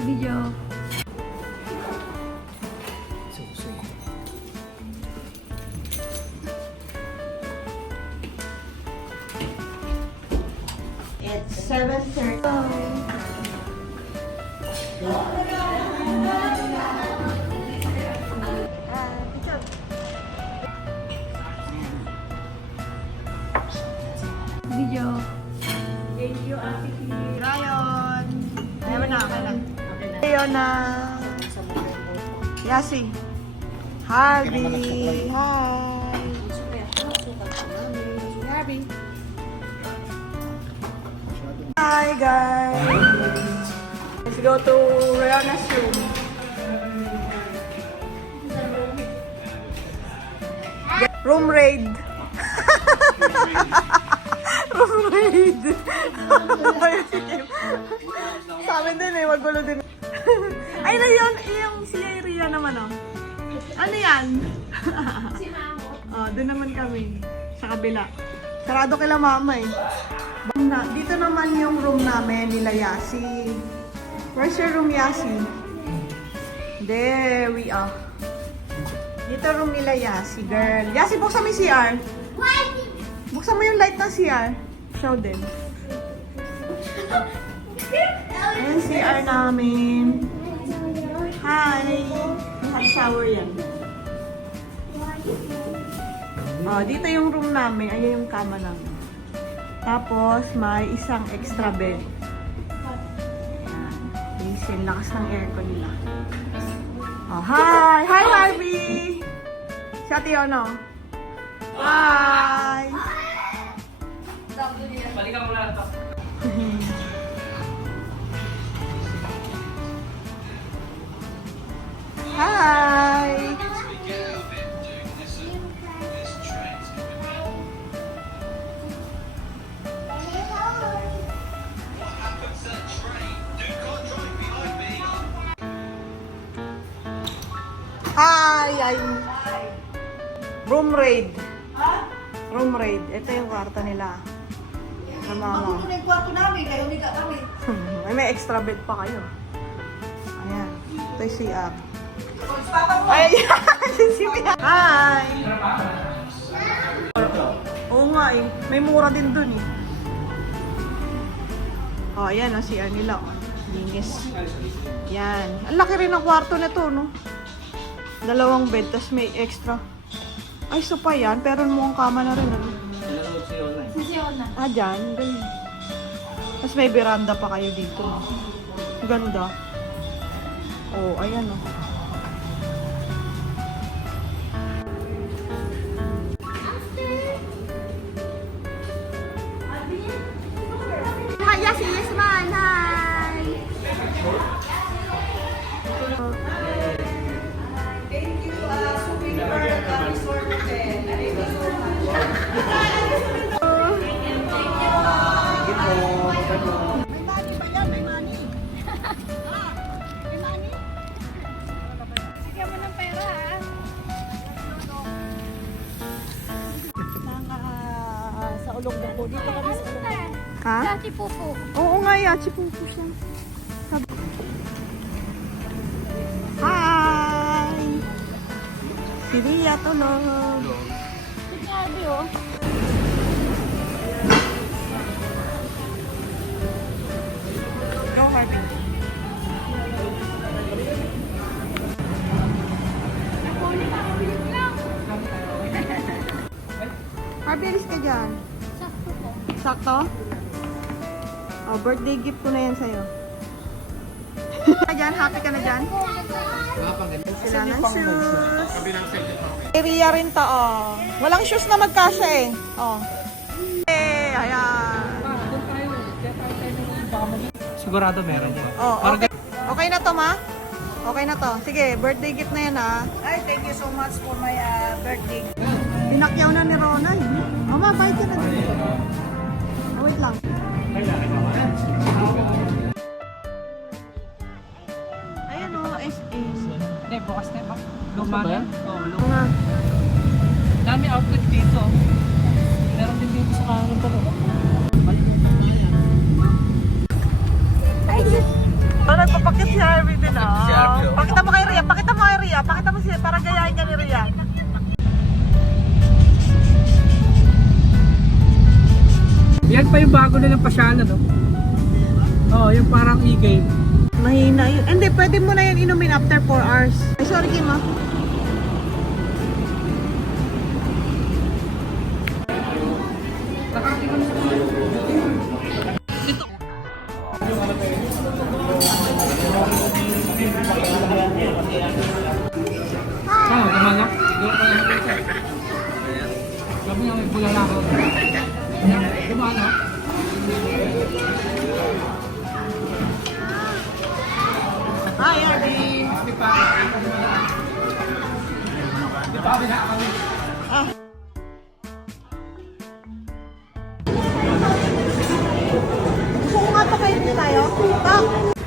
Video. It's 7:30. Video. Thank you, Ate Kim. Rayon. Ayaw na, okay na. Okay na. Rayon na. Yasi. Harvey. Hi. Harvey. Hi guys. Let's go to Rayana's room. Room raid. Room raid. Ayun si Kim. Sa amin din eh, magulo din. Ay na yun, yung si Ria naman oh. Ano yan? Si Mamo. Oh, doon naman kami. Sa kabila. Sarado kila mama eh. Dito naman yung room namin nila Yasi. Where's your room, Yasi? There we are. Dito room nila Yasi, girl. Yasi, buksan mo yung CR. Buksan mo yung light ng CR. Show them. Ayan CR namin. Hi! May hot shower yan. Oh, dito yung room namin. Ayan yung kama namin. Tapos, may isang extra bed. Ayan. Lakas ng aircon nila. Oh, hi! Hi, Harvey! Si Ate Ono. Hi! Balikan mo na ito. Hi! Hi! Ay! Room raid. Room raid. Ito yung kwarto nila. Sa mama. Ako na yung kwarto namin, kayo hindi ka kami. Ay, may extra bed pa kayo. Ayan. Ito yung CR. Papa mo! Ay! Si Mia. Hi! Oo nga eh. May mura din dun eh. Oh, ayan ang CR nila. Oh. Linis. Yan. Ang laki rin ng kwarto na to, no? 2 bed, tas may extra. Ay, sopa yan. Pero mukhang kama na rin, ano? Ah, dyan. Ganyan. Tapos may veranda pa kayo dito. Ganda. Oh, ayan, oh. Hi, yes, yes, man. Hi. Thank you, Super Resort Hotel. Thank you so much. May money ba yan? May money. May money? Sige mo ng pera, ha? Sa ulog na po. Dito kami sa ulog. Ha? Yachi Pupu. Oo nga, Yachi Pupu siya. Hi! Si Ria tulog. Sinabi oh. Go, Harvey. Harvey, alis ka dyan. Sakto po. Sakto? Oh, birthday gift ko na yan sa'yo. Dyan, happy ka na dyan? Sila ng shoes. Area rin to, oh. Walang shoes na magkasya eh. Oh. Eh, ayan. Sigurado meron yan. Oh, okay. Okay na to, ma? Okay na to. Sige, birthday gift na yan, ha? Ay, thank you so much for my birthday. Pinakyaw na ni Rona, eh. Mama, bye ka na din. Oh, wait lang. Ayan, oh, SA. Hindi, bukas na ba? Luma ba yan? Oo, luma. Nga. Dami outlet dito. Meron din dito sa kanan pa rin. Oh, nagpapakit siya. Ria. Pakita mo siya para gayahin ka ni Ria. Yan pa yung bago nilang pasyalan, no? Oo, yung parang e-game. Mahina yun. Hindi, pwede mo na yan inumin after 4 hours. Ay, sorry, Kim, ah. Oo, gumana. Sabi nga may bulala ako. Ayan, gumana. Hi, Arby. Di pa. Di pa, kami. Gusto ko nga pa kayo tayo. Tak!